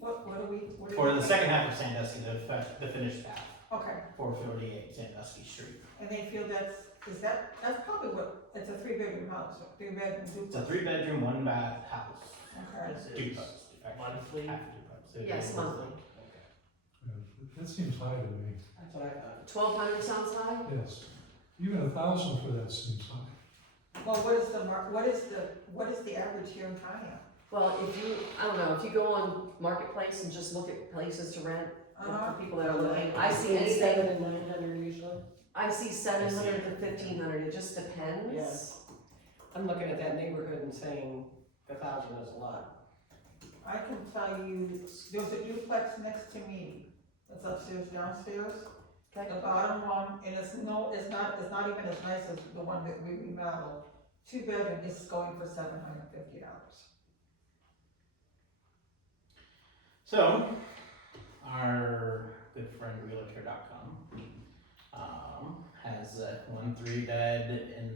What second half of Sandusky, the finished half, Okay, 448 Sandusky Street. and they feel that's probably what, it's a 3-bedroom house, 3-bedroom It's a duplex. 3-bedroom, 1-bath house. Okay. This is Duplex, actually. monthly? Half duplex. They're Yes, doing monthly. Yeah, that seems high to me, That's what I thought. 1,200 sounds high? yes. Even 1,000 for that seems high. Well, what is the average here in Conneaut? Well, I don't know, if you go on Marketplace and just look at places to rent, Uh-huh. for people that are looking, I see It's anything, 700 and 900 usually. I see 700 to 1,500, it just depends. Yes. I'm looking at that neighborhood and saying 1,000 is a lot. I can tell you, there's a duplex next to me, it's upstairs, downstairs. Okay. The bottom one, and it's not even as nice as the one that we remodeled. 2-bedroom is going for $750. So, our good friend Realtor.com has one 3-bed in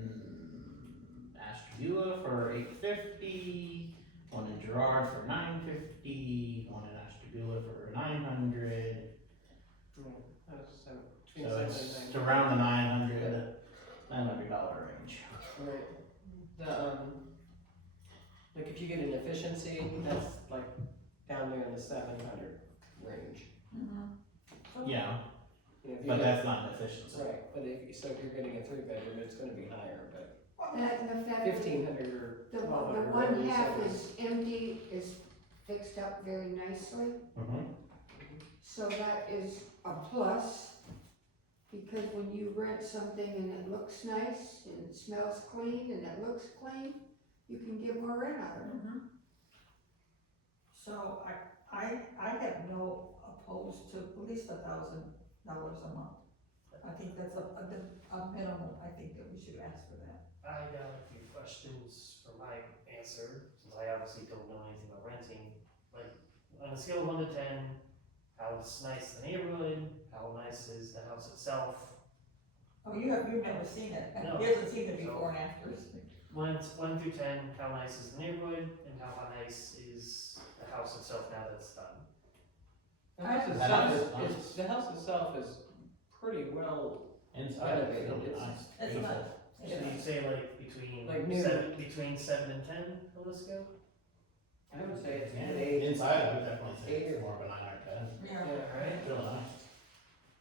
Ashtabula for $850, one in Girard for $950, one in Ashtabula for $900. Between So 7 it's and around the $900 range. Right. The, like if you get an efficiency, that's like down there in the 700 range. Yeah, You know, if you but get- that's not an efficiency. Right, but if you're getting a 3-bedroom, it's gonna be higher, but That, and the fact, 1,500 or the 1,200. one whatever you half said is empty, is fixed up very nicely, Mhm. so that is a plus. Because when you rent something and it looks nice, and it smells clean, and it looks clean, you can get more rent out of it. So I have no opposed to at least $1,000 a month. I think that's a minimum, I think that we should ask for that. I got a few questions for my answer, since I obviously don't know anything about renting. Like, on a scale of 1 to 10, how nice the neighborhood, how nice is the house itself? Oh, you've never seen it, and No. he hasn't seen the before and afters. 1 through 10, how nice is the neighborhood, and how nice is the house itself now that it's done? The house The itself house is, is nice. the house itself is pretty well, Inside, it's Renovated, really it's- nice, It's beautiful. nice. So you'd say like between Like new. between 7 and 10 on the scale? I would say it's Yeah, an 8. inside, I would definitely say 8 it's or more of a 9 or 10. Yeah. Yeah, right? It's really nice.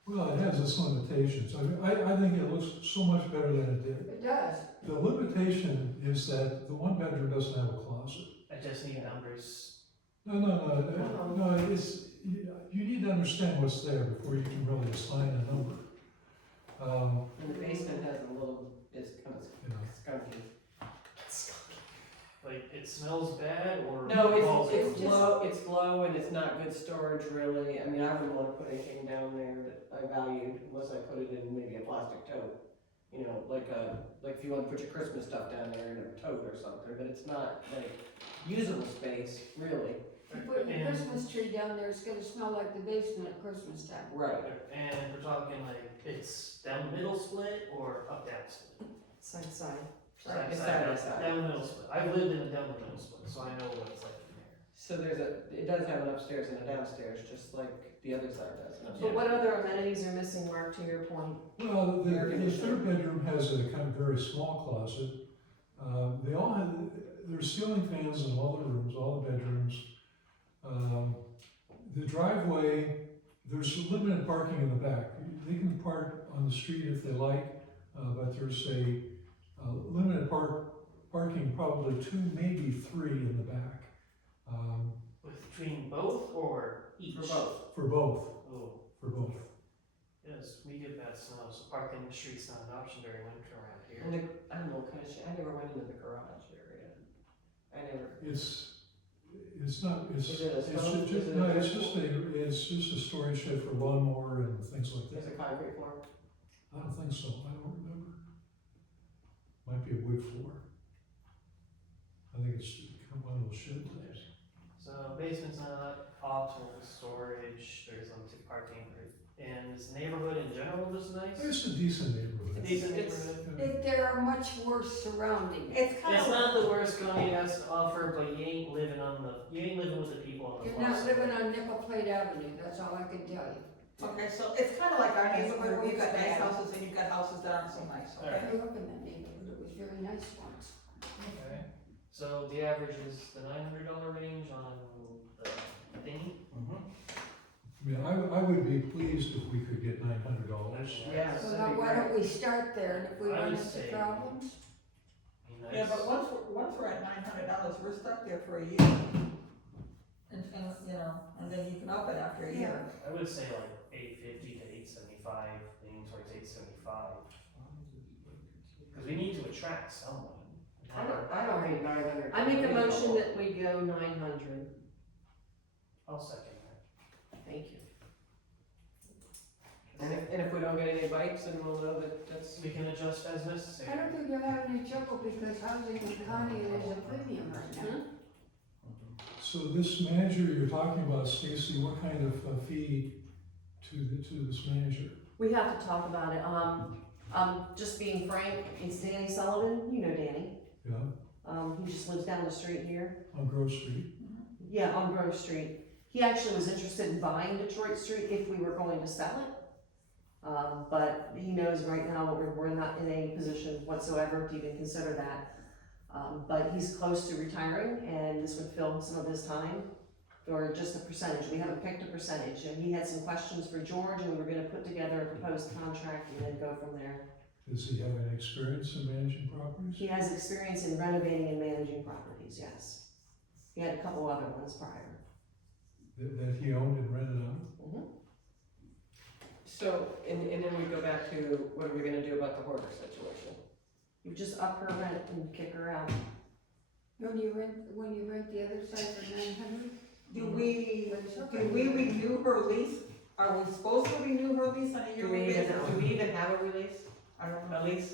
Well, it has its limitations. I mean, I think it looks so much better than it did. It does. The limitation is that the 1-bedroom doesn't have a closet. I just need numbers. No, it's, you need to understand what's there before you can really assign a number. And the basement has a little, is kind of You know, skunky. Like, it smells bad or? No, walls are- it's low and it's not good storage really. I mean, I wouldn't wanna put anything down there that I valued unless I put it in maybe a plastic tote. You know, like if you wanna put your Christmas stuff down there in a tote or something, but it's not like usable space, really. You put your And- Christmas tree down there, it's gonna smell like the basement at Christmas time. Right. And we're talking like, it's down the middle split or up down split? Side to side. Right, it's side by side. Down the middle split. I've lived in a down the middle split, so I know what it's like in there. So it does have an upstairs and a downstairs, just like the other side does. an But upstairs. what other amenities are missing, Mark, to your point? Well, Air the conditioner. 3rd bedroom has a kind of very small closet. They all have, there's ceiling fans in all the rooms, all the bedrooms. The driveway, there's limited parking in the back. They can park on the street if they like, but there's a limited parking, probably 2, maybe 3 in the back, Between both or each? For both. for both, Oh, for both. yes, we get bad snow, so parking in the street's not an option during winter around here. And I don't know, kind of, I never went into the garage area. I never. It's not, it's, Is it a it's stone? just, Is it no, a it's just a storage shed for lawnmower and things like There's that. a concrete floor. I don't think so, I don't remember. Might be a wood floor. I think it's kind of one of those shed things. So, basement's not optimal storage, there's limited parking, and this neighborhood in general is nice. It's a decent neighborhood. Decent It's- neighborhood. There are much worse surroundings. It's kind It's of, not the worst Conneaut has to offer, but you ain't living with the people on the You're block. not living on Nickel Plate Avenue, that's all I can tell you. okay, so it's kind of like our neighborhood, where you've got nice houses and you've got houses that aren't so nice, I okay? grew up in that neighborhood, it was very nice once. Okay. So the average is the $900 range on the thingy? I mean, I would be pleased if we could get $900. Yes, So that'd now be why great. don't we start there, and if we I run would into say- problems, Yeah, but once we're at $900, we're stuck there for a year. And, you know, and then you can up it after a year. I would say like 850 to 875, leaning towards 875. Because we need to attract someone. I don't think 900. I make a motion that we go 900. I'll second that. Thank you. And if we don't get any bites, then we'll know that that's. We can adjust as necessary. I don't think you'll have any trouble, because housing in Conneaut is a premium right now. So this manager you're talking about, Stacy, what kind of fee to this manager? We have to talk about it. Just being frank, it's Danny Sullivan. You know Danny. Yeah, He just lives down the street here. on Grove Street. Yeah, on Grove Street. He actually was interested in buying Detroit Street if we were going to sell it. But he knows right now we're not in any position whatsoever to even consider that. But he's close to retiring, and this would fill some of his time, or just a percentage. We haven't picked a percentage, and he had some questions for George, and we were gonna put together a proposed contract and then go from there. Does he have any experience in managing properties? He has experience in renovating and managing properties, yes. He had a couple other ones prior. That he owned and rented out? So, and then we go back to what are we gonna do about the hoarder situation? You just up her rent and kick her out. When you rent the other side for 900? Do we renew her lease? Are we supposed to renew her lease on a Do we yearly even, basis? do we even have a release? I don't know. A lease?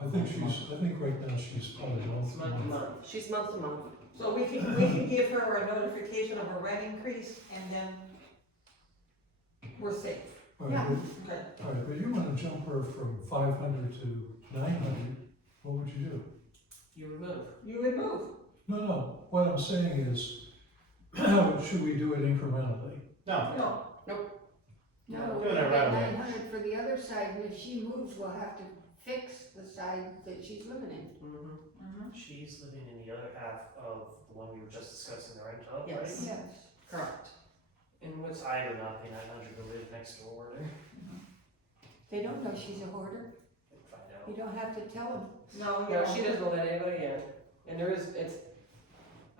I think right now she's probably It's month to month. She's month to month. So we can give her a notification of a rent increase and then we're safe. All right, Yeah. but- Okay. all right, but you wanna jump her from 500 to 900, what would you do? You remove. You would move. No, what I'm saying is, should we do it incrementally? No, No, No, Do we it get right away. 900 for the other side, and if she moves, we'll have to fix the side that she's living in. Mm-hmm. She's living in the other half of the one we were just discussing, the rent of, right? Yes. Yes. Correct. And what's, I do not pay 900 to live next door. They don't know she's a hoarder. Find You out. don't have to tell them. no, no, she doesn't let anybody in. And there is,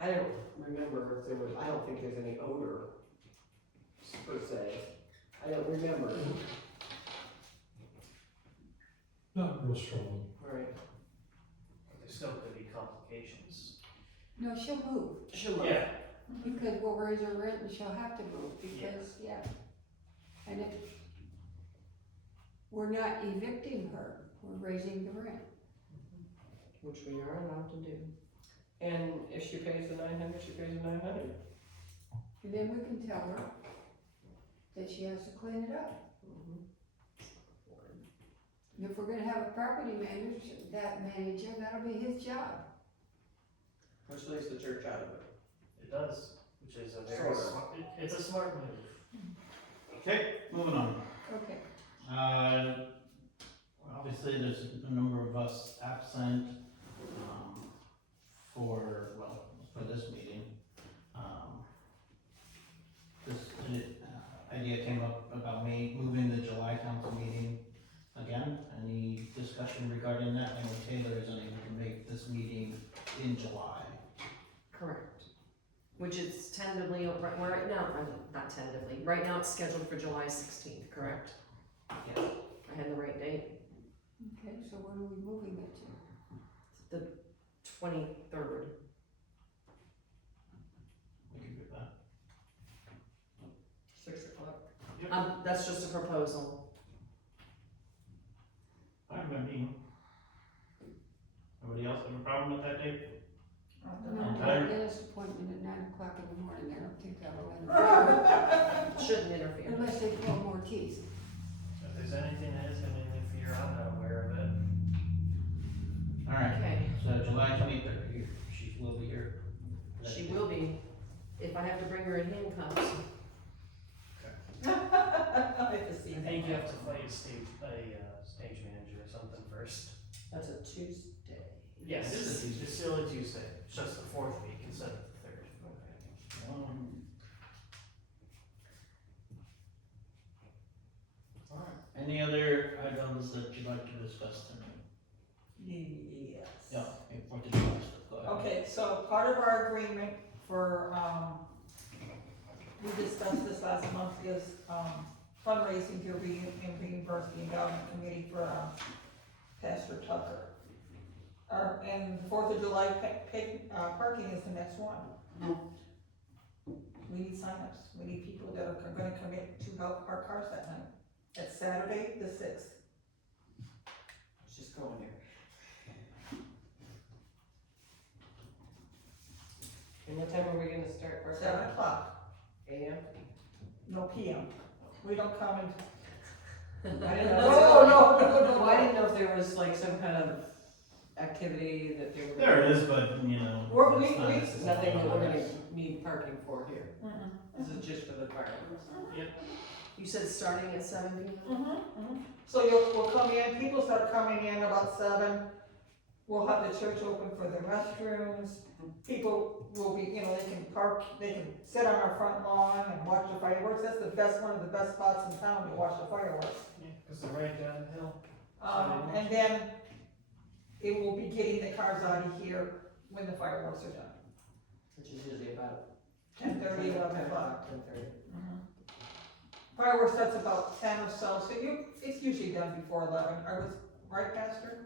I don't remember if there was, I don't think there's any odor per se. I don't remember. Not real strong. Right. There still could be complications. No, she'll move, She'll move. Yeah, because we'll raise her rent and she'll have to move, because, yeah. And if we're not evicting her, we're raising the rent. Which we are allowed to do. And if she pays the 900, she pays the 900. And then we can tell her that she has to clean it up. And if we're gonna have a property manager, that'll be his job. Which leaves the church out of it. it does, which is a very Sort of. smart, it's a smart move. okay, moving on. Okay. Obviously, there's a number of us absent, for this meeting. This idea came up about me moving the July council meeting again. Any discussion regarding that? I know Taylor is unable to make this meeting in July. Correct. Which is tentatively, right now, not tentatively, right now it's scheduled for July 16th, correct? Yeah. I had the right date, Okay, so when are we moving it to? 23rd. We can do that. 6 o'clock. That's just a proposal. Fine by me. Nobody else have a problem with that date? No. Entire dentist appointment at 9 o'clock in the morning, I don't think that'll interfere. Shouldn't interfere. Unless they pull more teeth. If there's anything that is gonna interfere, I'm not aware of it. Alright, Okay, so July 23rd, she will be here. she will be, if I have to bring her in handcuffs. I have to see I think you have to fight a stage manager or something first. That's a Tuesday. Yes, It is a Tuesday. it's still a Tuesday, it's just the fourth week instead of the third. Alright, any other items that you'd like to discuss tonight? Yes. Yeah, before the July stuff, go ahead. Okay, so part of our agreement for, we discussed this last month, is, fundraising to reimburse the endowment committee for, Pastor Tucker. And 4th of July parking is the next one. We need signups, we need people that are gonna commit to help park cars that night. It's Saturday, the 6th. Let's just go in there. And what time are we gonna start? our 7 o'clock, AM? no PM. We don't come and. I didn't know. No. Well, I didn't know if there was like some kind of activity that they were. There it is, but, you know. We're- it's not we- necessarily Nothing that we're on gonna us. need parking for here. This is just for the fireworks. You said starting at 7 p.m.? So we'll come in, people start coming in about 7. We'll have the church open for the restrooms. People will be, you know, they can park, they can sit on our front lawn and watch the fireworks. That's the best, one of the best spots in town to watch the fireworks. Yeah, cause they're right down the hill. And then it will be getting the cars out of here when the fireworks are done. Which is usually about 10:30, 11 o'clock. 10:30. Fireworks starts about 10 or so, so it's usually done before 11. I was right, Pastor?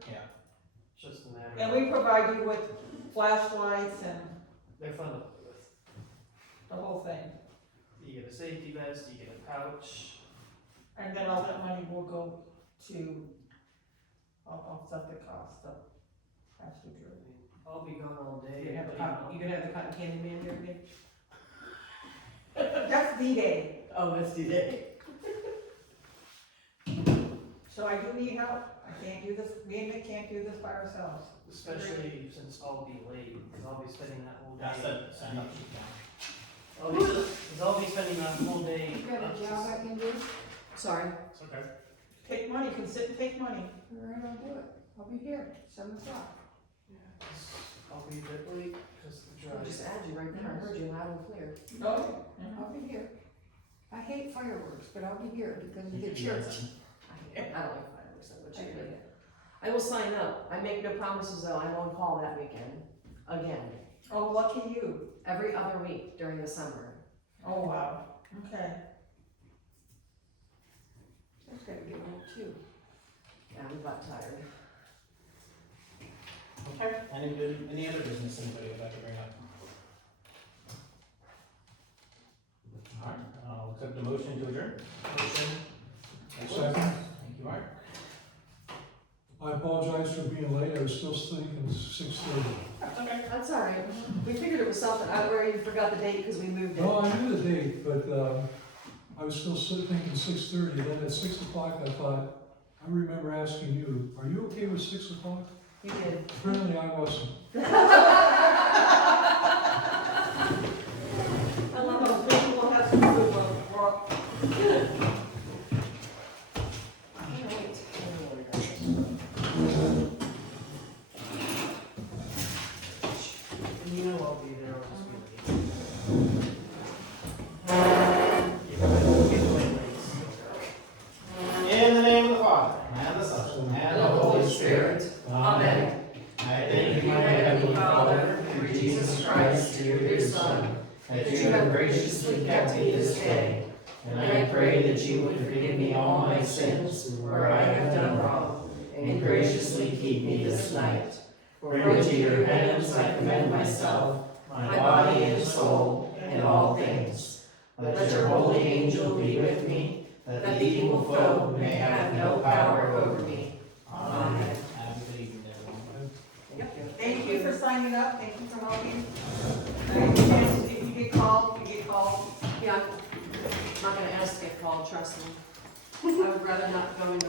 Just a matter And of, we provide you with flashlights and they're fun to play with. the whole thing. You get a safety vest, you get a pouch. And then all that money will go to offset the cost of Pastor Drew. I'll be gone all day. You but can have the cotton candy man here again? That's D-Day, Oh, that's the day. so I do need help. I can't do this, me and Nick can't do this by ourselves. Especially since I'll be late, cause I'll be spending that whole day. That's the sign up sheet now. Cause I'll be spending that whole day. You got a job I can do? Sorry. It's okay. Take money, you can sit and take money. All right, I'll do it. I'll be here, 7 o'clock. Yeah, 'cause I'll be a bit late, cause the I'll drive. just add you right there. I heard you loud and clear. No? I'll be here. I hate fireworks, but I'll be here because of You the can do that church. then. I don't like fireworks that much either. I will sign up. I make no promises though. I'm on call that weekend. Again. Oh, lucky you. Every other week during the summer. Oh, wow. Okay. That's gotta get old too. Yeah, I'm butt tired. Okay, any other business anybody would like to bring up? Alright, I'll accept the motion to adjourn. Motion. Second, Thank you, Mark. I apologize for being late, I was still thinking 6:30. That's all right. We figured it was something. I already forgot the date because we moved it. No, I knew the date, but, I was still thinking 6:30, then at 6 o'clock I thought, I remember asking you, are you okay with 6 o'clock? You did. Apparently I wasn't. I love those people who have some good ones. All right. And you know I'll be there, I'll just be late. Get late. In the name of the Father, and the Son, and the Holy Spirit. Amen. I thank you, my heavenly Father, through Jesus Christ, your dear Son, that you have graciously kept me this day. And I pray that you would forgive me all my sins where I have done wrong, and graciously keep me this night. For into your hands I commend myself, my body and soul, and all things. Let your holy angel be with me, that the evil foe may have no power over me. Amen. Have a good evening, everyone. Thank you for signing up, thank you for helping. trust me. I would rather not go into